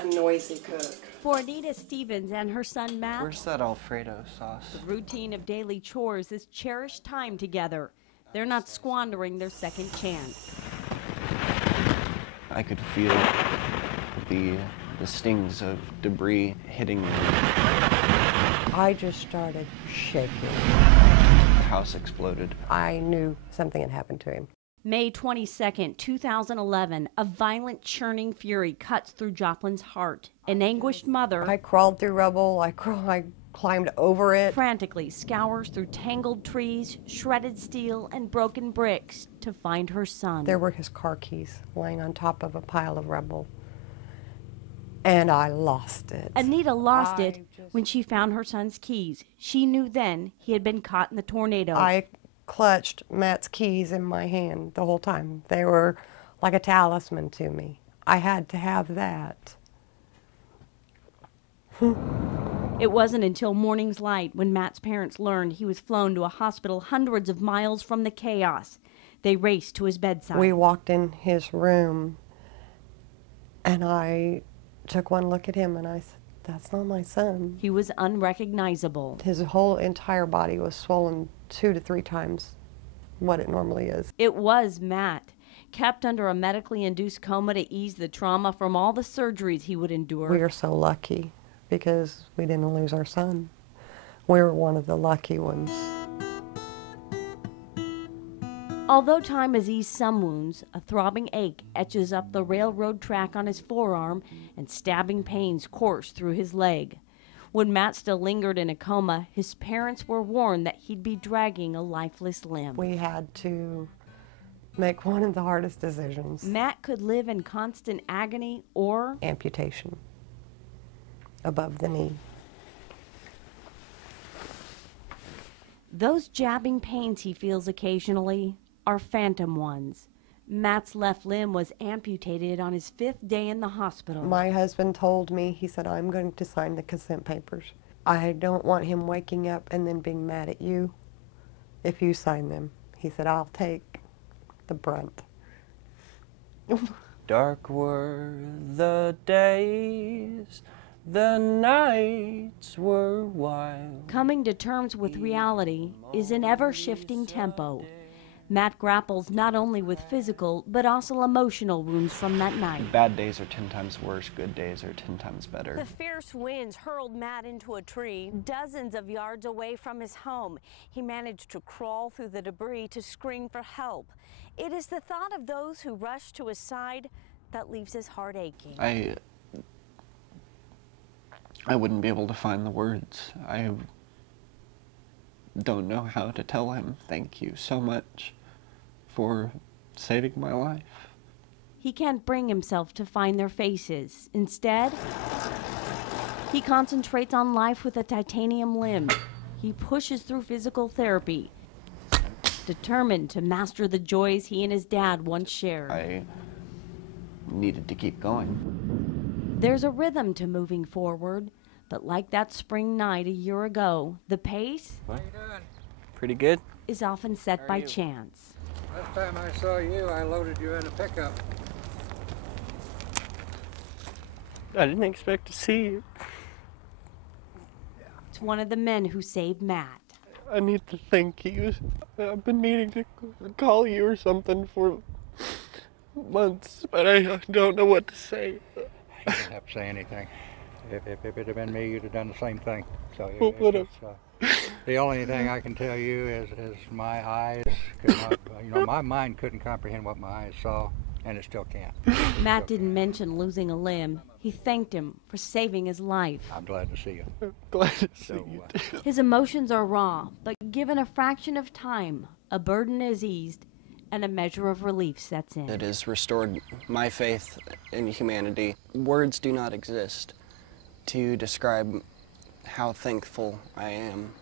a noisy cook. For Anita Stevens and her son Matt, where's that Alfredo sauce? the routine of daily chores is cherished time together. They're not squandering their second chance. I could feel the stings of debris hitting me. I just started shaking. The house exploded. I knew something had happened to him. May 22nd, 2011, a violent churning fury cuts through Joplin's heart. An anguished mother I crawled through rubble. I climbed over it. frantically scours through tangled trees, shredded steel, and broken bricks to find her son. There were his car keys laying on top of a pile of rubble. And I lost it. Anita lost it when she found her son's keys. She knew then he had been caught in the tornado. I clutched Matt's keys in my hand the whole time. They were like a talisman to me. I had to have that. It wasn't until morning's light when Matt's parents learned he was flown to a hospital hundreds of miles from the chaos. They raced to his bedside. We walked in his room, and I took one look at him, and I said, "That's not my son." He was unrecognizable. His whole entire body was swollen 2 to 3 times what it normally is. It was Matt, kept under a medically induced coma to ease the trauma from all the surgeries he would endure. We are so lucky because we didn't lose our son. We were one of the lucky ones. Although time has eased some wounds, a throbbing ache etches up the railroad track on his forearm and stabbing pains course through his leg. When Matt still lingered in a coma, his parents were warned that he'd be dragging a lifeless limb. We had to make one of the hardest decisions. Matt could live in constant agony or amputation above the knee. those jabbing pains he feels occasionally are phantom ones. Matt's left limb was amputated on his 5th day in the hospital. My husband told me, he said, "I'm going to sign the consent papers. I don't want him waking up and then being mad at you if you sign them." He said, "I'll take the brunt." Dark were the days, the nights were wild. Coming to terms with reality is an ever-shifting tempo. Matt grapples not only with physical, but also emotional wounds from that night. Bad days are 10 times worse, good days are 10 times better. The fierce winds hurled Matt into a tree dozens of yards away from his home. He managed to crawl through the debris to scream for help. It is the thought of those who rush to his side that leaves his heart aching. I wouldn't be able to find the words. I don't know how to tell him thank you so much for saving my life. He can't bring himself to find their faces. Instead, he concentrates on life with a titanium limb. He pushes through physical therapy, determined to master the joys he and his dad once shared. I needed to keep going. There's a rhythm to moving forward, but like that spring night a year ago, the pace How you doing? Pretty good. is often set by chance. Last time I saw you, I loaded you in a pickup. I didn't expect to see you. It's one of the men who saved Matt. I need to thank you. I've been meaning to call you or something for months, but I don't know what to say. You didn't have to say anything. If it had been me, you'd have done the same thing. So the only thing I can tell you is my eyes could not, my mind couldn't comprehend what my eyes saw, and it still can't. Matt didn't mention losing a limb. He thanked him for saving his life. I'm glad to see you. I'm glad to see you. His emotions are raw, but given a fraction of time, a burden is eased and a measure of relief sets in. It has restored my faith in humanity. Words do not exist to describe how thankful I am.